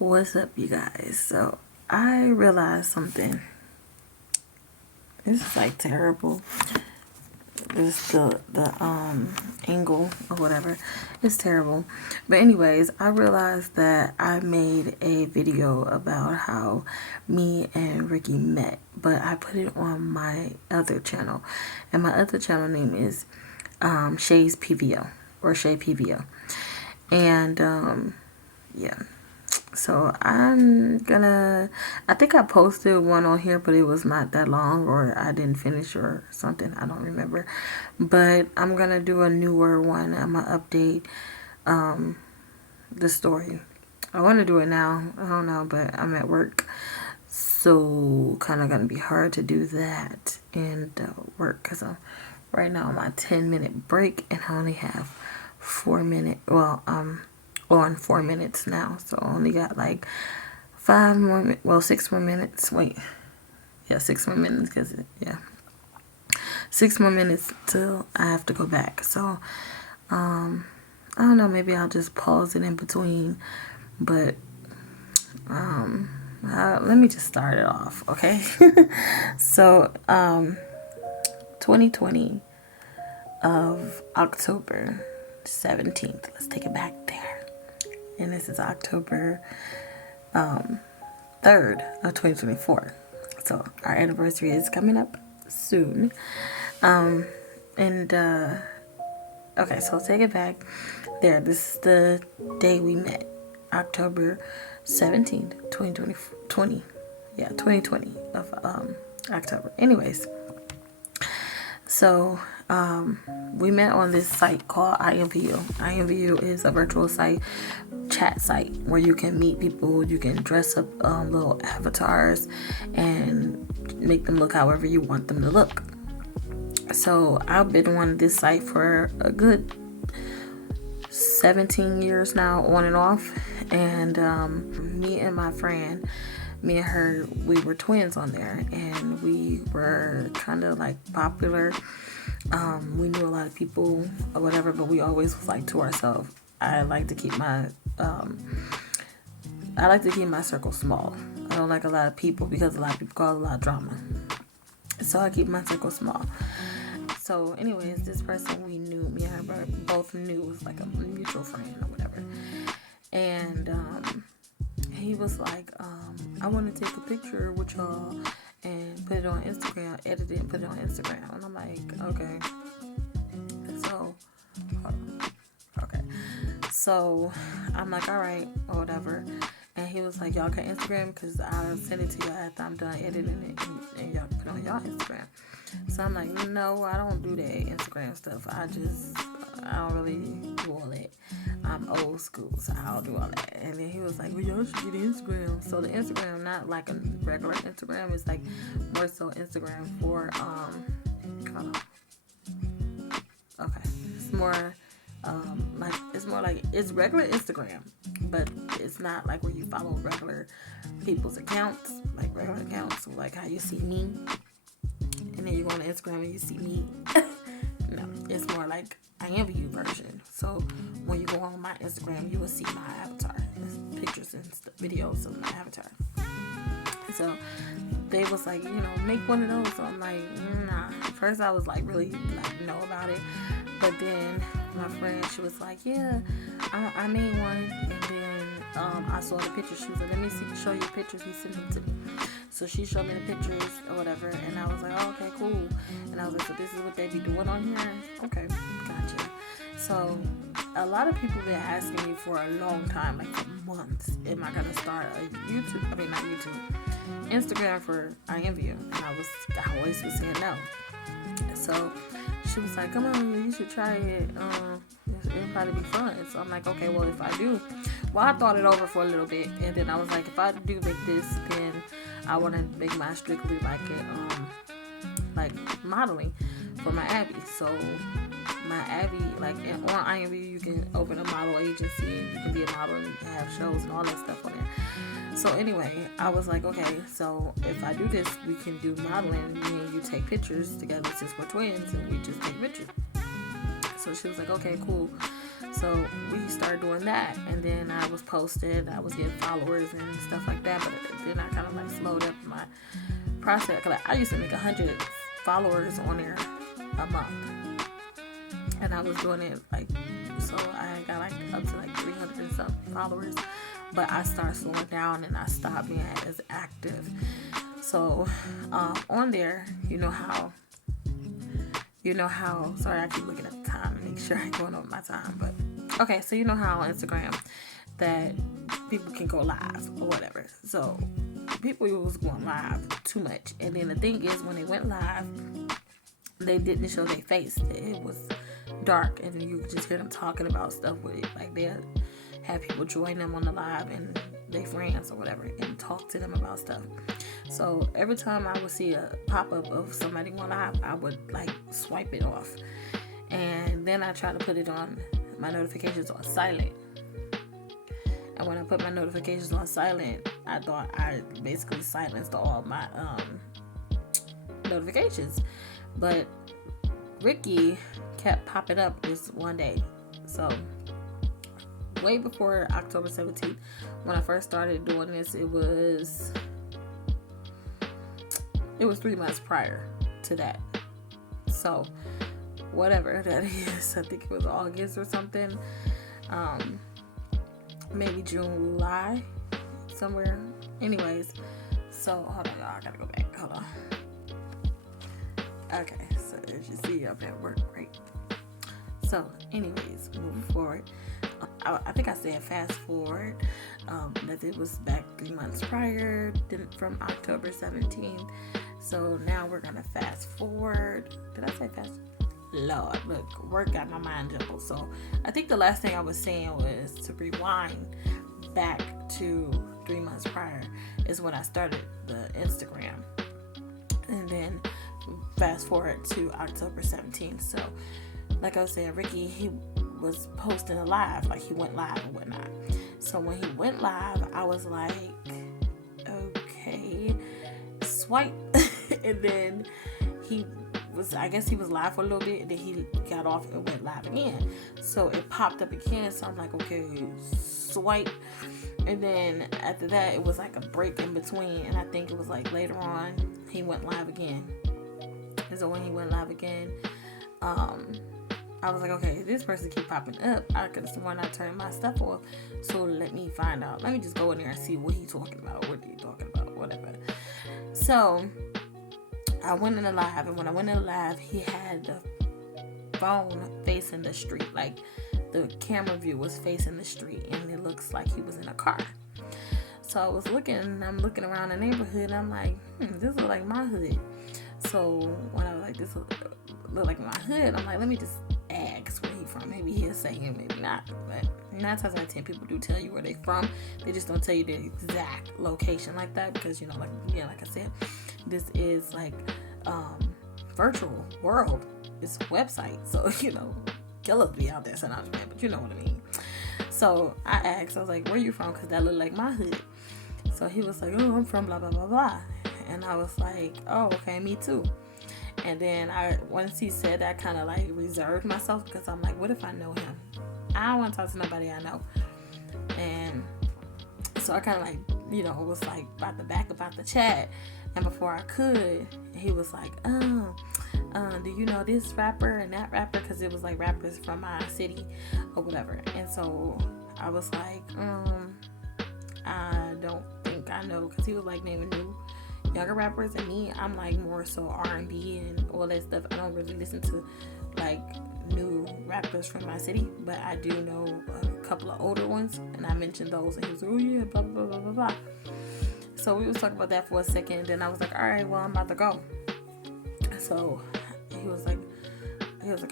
What's up, you guys? So I realized something. This is like terrible. This the angle or whatever. It's terrible. But anyways, I realized that I made a video about how me and Ricky met, but I put it on my other channel, and my other channel name is Shay's PVO or Shay PVO, and yeah. So I think I posted one on here, but it was not that long, or I didn't finish or something. I don't remember. But I'm gonna do a newer one. I'm gonna update the story. I want to do it now. I don't know, but I'm at work. So kind of gonna be hard to do that and work because right now I'm on a 10-minute break and I only have 4 minutes. Well, on 4 minutes now, so I only got like 6 more minutes. Wait, yeah, 6 more minutes because yeah, 6 more minutes till I have to go back. So I don't know, maybe I'll just pause it in between, but let me just start it off, okay? So 2020 of October 17th, let's take it back there. And this is October 3rd of 2024. So our anniversary is coming up soon. Okay, so take it back there. This is the day we met, October 17th, 2020. Yeah, 2020 of October. Anyways, so we met on this site called IMVU. IMVU is a virtual chat site where you can meet people. You can dress up little avatars and make them look however you want them to look. So I've been on this site for a good 17 years now, on and off. And me and her, we were twins on there, and we were kind of like popular. We knew a lot of people or whatever, but we always was like to ourselves. I like to keep my circle small. I don't like a lot of people because a lot of people cause a lot of drama. So I keep my circle small. So anyways, this person we knew, me and her both knew, was like a mutual friend or whatever. And he was like, I want to take a picture with y'all and put it on Instagram, edit it and put it on Instagram. And I'm like, okay. So I'm like, all right, or whatever. And he was like, y'all can Instagram because I'll send it to y'all after I'm done editing it and y'all can put it on y'all Instagram. So I'm like, no, I don't do that Instagram stuff. I don't really do all that. I'm old school, so I don't do all that. And then he was like, well, y'all should get Instagram. So the Instagram, not like a regular Instagram, it's like more so Instagram for, okay, it's more it's regular Instagram, but it's not like where you follow regular people's accounts, like regular accounts, so like how you see me, and then you go on Instagram and you see me. No, it's more like I am you version. So when you go on my Instagram, you will see my avatar, pictures and videos of my avatar. So they was like, make one of those. So I'm like, nah. At first I was like really like no about it, but then my friend, she was like, yeah, I made one, and then I saw the pictures. She was like, let me show you pictures. He sent them to me. So she showed me the pictures or whatever, and I was like, oh, okay, cool. And I was like, so this is what they be doing on here? Okay, gotcha. So a lot of people been asking me for a long time, like for months, am I gonna start Instagram for IMVU? And I always was saying no. So she was like, come on, you should try it. It'll probably be fun. So I'm like, okay, well, if I do, I thought it over for a little bit, and then I was like, if I do make this, then I want to make mine strictly like like modeling for my Abby. So my Abby, like on IMVU, you can open a model agency and you can be a model and have shows and all that stuff on there. So anyway, I was like, okay, so if I do this, we can do modeling. Me and you take pictures together since we're twins, and we just take pictures. So she was like, okay, cool. So we started doing that, and then I was posted. I was getting followers and stuff like that. But then I kind of like slowed up my process. Cause I used to make 100 followers on there a month, and I was doing it like, so I got like up to like 300 and some followers. But I started slowing down and I stopped being as active. So on there, sorry, I keep looking at the time to make sure I ain't going over my time. But okay, so you know how on Instagram that people can go live or whatever. So people was going live too much. And then the thing is, when they went live, they didn't show their face. It was dark, and you could just hear them talking about stuff with it. Like they had people join them on the live and they friends or whatever and talk to them about stuff. So every time I would see a pop-up of somebody going live, I would like swipe it off. And then I try to put it on my notifications on silent. And when I put my notifications on silent, I thought I basically silenced all my notifications. But Ricky kept popping up this one day. So way before October 17th, when I first started doing this, it was 3 months prior to that. So whatever that is, I think it was August or something, maybe July, somewhere. Anyways, so hold on, y'all, I gotta go back. Hold on. Okay, so as you see, I'm at work, right? So anyways, moving forward, I think I said fast forward, that it was back 3 months prior, from October 17th. So now we're gonna fast forward. Did I say fast? Lord, look, work got my mind jumbled. So I think the last thing I was saying was to rewind back to 3 months prior is when I started the Instagram. And then fast forward to October 17th. So like I was saying, Ricky, he was posting a live, like he went live and whatnot. So when he went live, I was like, okay, swipe. And then I guess he was live for a little bit, and then he got off and went live again. So it popped up again. So I'm like, okay, swipe. And then after that, it was like a break in between. And I think it was like later on, he went live again. And so when he went live again, I was like, okay, this person keep popping up. I could have sworn I turned my stuff off. So let me find out. Let me just go in there and see what he's talking about. What he talking about? Whatever. So I went in the live, and when I went in the live, he had the phone facing the street. Like the camera view was facing the street, and it looks like he was in a car. So I was I'm looking around the neighborhood, and I'm like, this looks like my hood. So when I was like, this look like my hood, I'm like, let me just ask where he from. Maybe he'll say him, maybe not. But 9 times out of 10, people do tell you where they from. They just don't tell you the exact location like that, because like I said, this is like virtual world. It's a website, so killers be out there sometimes, man. But you know what I mean. So I asked, I was like, where you from? Because that look like my hood. So he was like, oh, I'm from blah blah blah blah. And I was like, oh, okay, me too. And then once he said that, I kind of like reserved myself, because I'm like, what if I know him? I don't want to talk to nobody I know. And so I kind of like, was like about the chat. And before I could, he was like, do you know this rapper and that rapper? Because it was like rappers from my city or whatever. And so I was like, I don't think I know, because he was like naming new younger rappers, and me, I'm like more so R&B and all that stuff. I don't really listen to like new rappers from my city, but I do know a couple of older ones, and I mentioned those, and he was like, oh yeah, blah blah blah blah blah. So we was talking about that for a second, and then I was like, all right, well, I'm about to go. So he was like,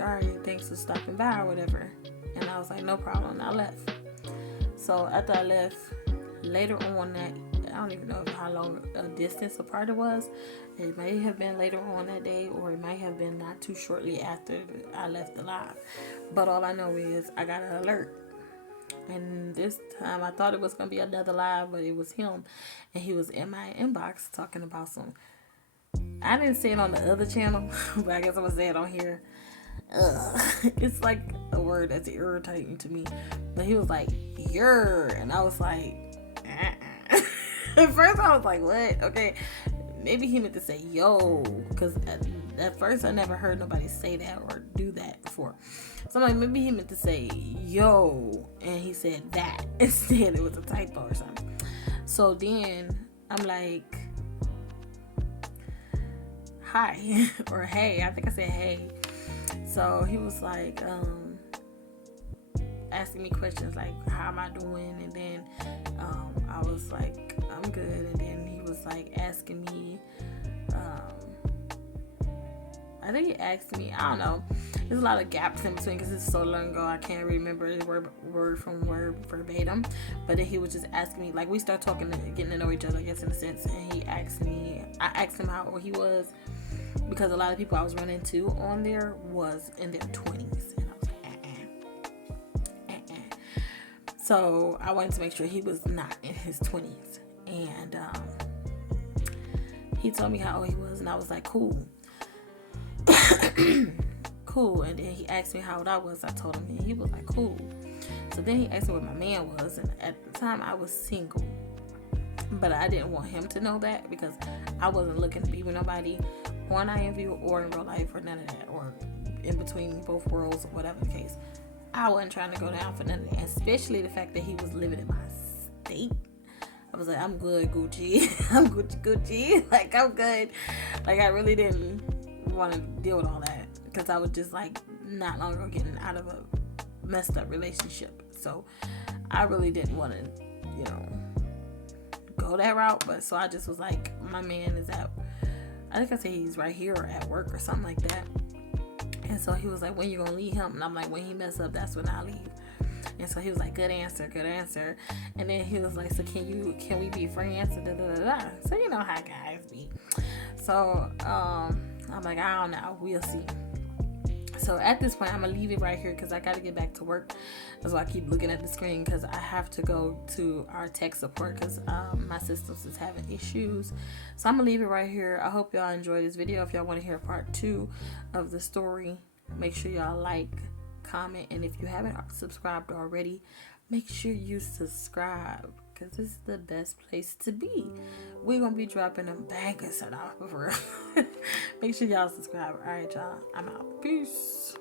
all right, thanks for stopping by or whatever. And I was like, no problem. And I left. So after I left, later on that, I don't even know how long a distance apart it was. It may have been later on that day, or it might have been not too shortly after I left the live. But all I know is I got an alert. And this time I thought it was going to be another live, but it was him. And he was in my inbox talking about I didn't say it on the other channel, but I guess I'm going to say it on here. It's like a word that's irritating to me. But he was like, "Yer," and I was like, At first I was like, "What?" Okay, maybe he meant to say "yo," because at first I never heard nobody say that or do that before. So I'm like, maybe he meant to say "yo," and he said that instead. It was a typo or something. So then I'm like, "Hi," or "Hey." I think I said "Hey." So he was like, asking me questions like, "How am I doing?" And then I was like, "I'm good." And then he was like asking me, I think he asked me, I don't know. There's a lot of gaps in between because it's so long ago. I can't remember the word from word verbatim. But then he was just asking me, like, we start talking, getting to know each other, I guess, in a sense. And he asked me, I asked him how old he was, because a lot of people I was running into on there was in their 20s. And I was like, So I wanted to make sure he was not in his 20s. And he told me how old he was, and I was like, cool. Cool. And then he asked me how old I was. I told him, and he was like, cool. So then he asked me what my man was, and at the time I was single. But I didn't want him to know that because I wasn't looking to be with nobody on IMV or in real life or none of that, or in between both worlds or whatever the case. I wasn't trying to go down for none of that, especially the fact that he was living in my state. I was like, I'm good, Gucci. I'm Gucci. Like, I'm good. Like, I really didn't want to deal with all that because I was just like not long ago getting out of a messed up relationship. So I really didn't want to, go that route. But so I just was like, my man is at, I think I said he's right here or at work or something like that. And so he was like, when you gonna leave him? And I'm like, when he mess up, that's when I leave. And so he was like, good answer. And then he was like, so can we be friends? So you know how guys be. So I'm like, I don't know, we'll see. So at this point, I'm gonna leave it right here because I gotta get back to work. That's why I keep looking at the screen, because I have to go to our tech support because my systems is having issues. So I'm gonna leave it right here. I hope y'all enjoyed this video. If y'all want to hear part 2 of the story, make sure y'all like, comment, and if you haven't subscribed already, make sure you subscribe because this is the best place to be. We're gonna be dropping them bangers for real. Make sure y'all subscribe. All right, y'all, I'm out. Peace.